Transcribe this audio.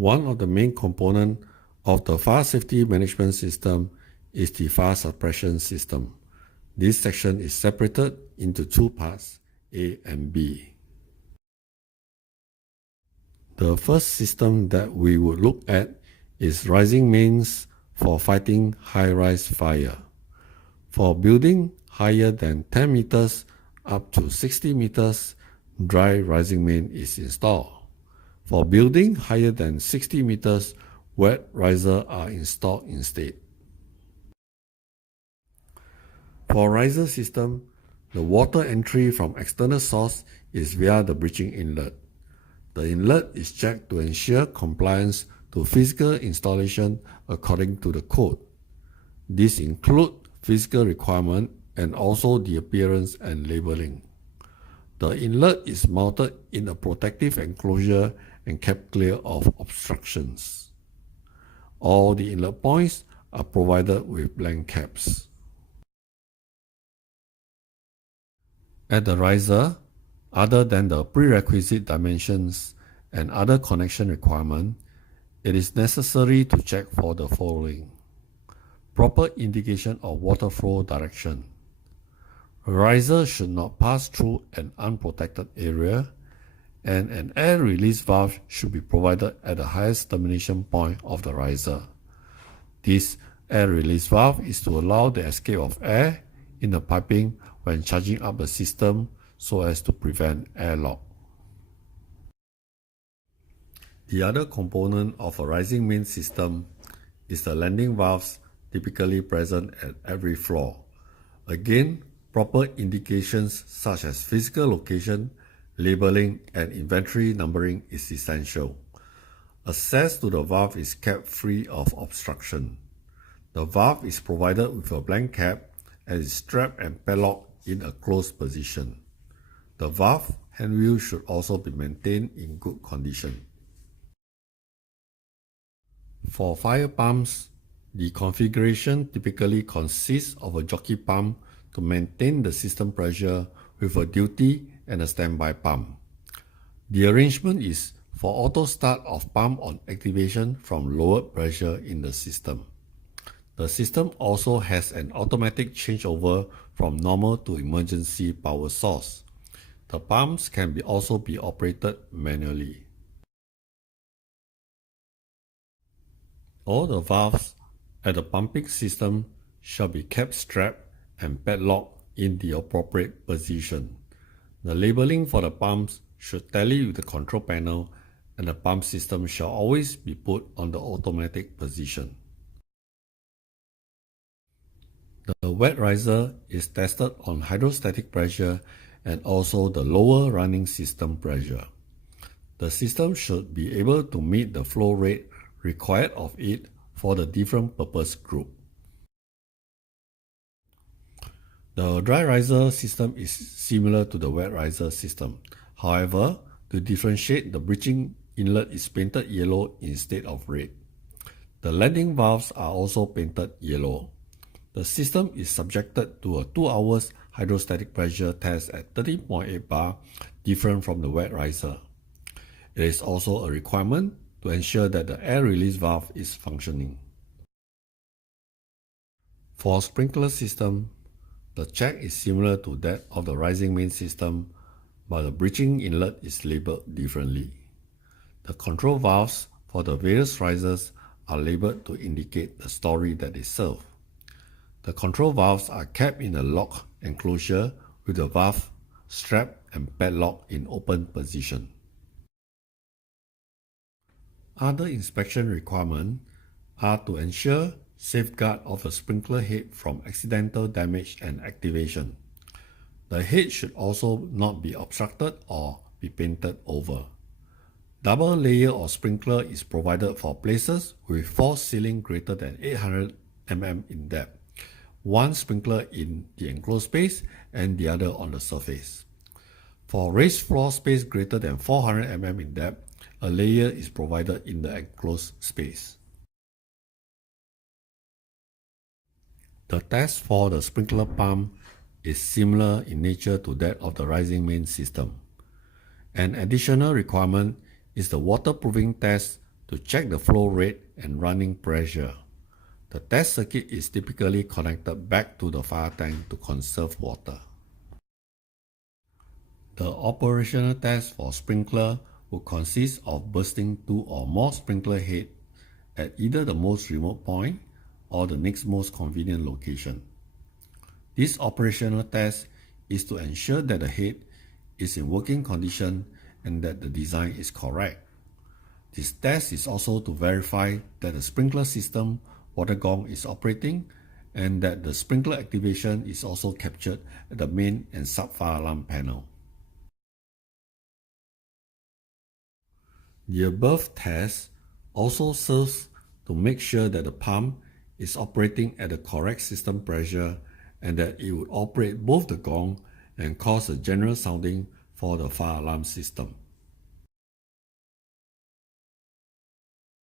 One of the main components of the fire safety management system is the fire suppression system. This section is separated into two parts, A and B. The first system that we would look at is rising mains for fighting high-rise fire. For building higher than 10 meters up to 60 meters, dry rising main is installed. For building higher than 60 meters, wet risers are installed instead. For riser system, the water entry from external source is via the breaching inlet. The inlet is checked to ensure compliance to physical installation according to the code. This includes physical requirement and also the appearance and labeling. The inlet is mounted in a protective enclosure and kept clear of obstructions. All the inlet points are provided with blank caps. At the riser, other than the prerequisite dimensions and other connection requirements, it is necessary to check for the following: proper indication of water flow direction. A riser should not pass through an unprotected area, and an air release valve should be provided at the highest termination point of the riser. This air release valve is to allow the escape of air in the piping when charging up the system so as to prevent airlock. The other component of a rising main system is the landing valves, typically present at every floor. Again, proper indications such as physical location, labeling, and inventory numbering is essential. Access to the valve is kept free of obstruction. The valve is provided with a blank cap and is strapped and padlocked in a closed position. The valve handwheel should also be maintained in good condition. For fire pumps, the configuration typically consists of a jockey pump to maintain the system pressure with a duty and a standby pump. The arrangement is for auto start of pump on activation from lowered pressure in the system. The system also has an automatic changeover from normal to emergency power source. The pumps can also be operated manually. All the valves at the pumping system shall be kept strapped and padlocked in the appropriate position. The labeling for the pumps should tally with the control panel, and the pump system shall always be put on the automatic position. The wet riser is tested on hydrostatic pressure and also the lower running system pressure. The system should be able to meet the flow rate required of it for the different purpose group. The dry riser system is similar to the wet riser system. However, to differentiate, the breaching inlet is painted yellow instead of red. The landing valves are also painted yellow. The system is subjected to a 2 hours hydrostatic pressure test at 13.8 bar, different from the wet riser. It is also a requirement to ensure that the air release valve is functioning. For sprinkler system, the check is similar to that of the rising main system, but the breaching inlet is labeled differently. The control valves for the various risers are labeled to indicate the story that they serve. The control valves are kept in a lock enclosure with the valve strapped and padlocked in open position. Other inspection requirements are to ensure safeguard of the sprinkler head from accidental damage and activation. The head should also not be obstructed or be painted over. Double layer of sprinkler is provided for places with false ceiling greater than 800 mm in depth. One sprinkler in the enclosed space and the other on the surface. For raised floor space greater than 400 mm in depth, a layer is provided in the enclosed space. The test for the sprinkler pump is similar in nature to that of the rising main system. An additional requirement is the waterproofing test to check the flow rate and running pressure. The test circuit is typically connected back to the fire tank to conserve water. The operational test for sprinkler will consist of bursting 2 or more sprinkler heads at either the most remote point or the next most convenient location. This operational test is to ensure that the head is in working condition and that the design is correct. This test is also to verify that the sprinkler system water gong is operating and that the sprinkler activation is also captured at the main and sub-fire alarm panel. The above test also serves to make sure that the pump is operating at the correct system pressure and that it would operate both the gong and cause a general sounding for the fire alarm system.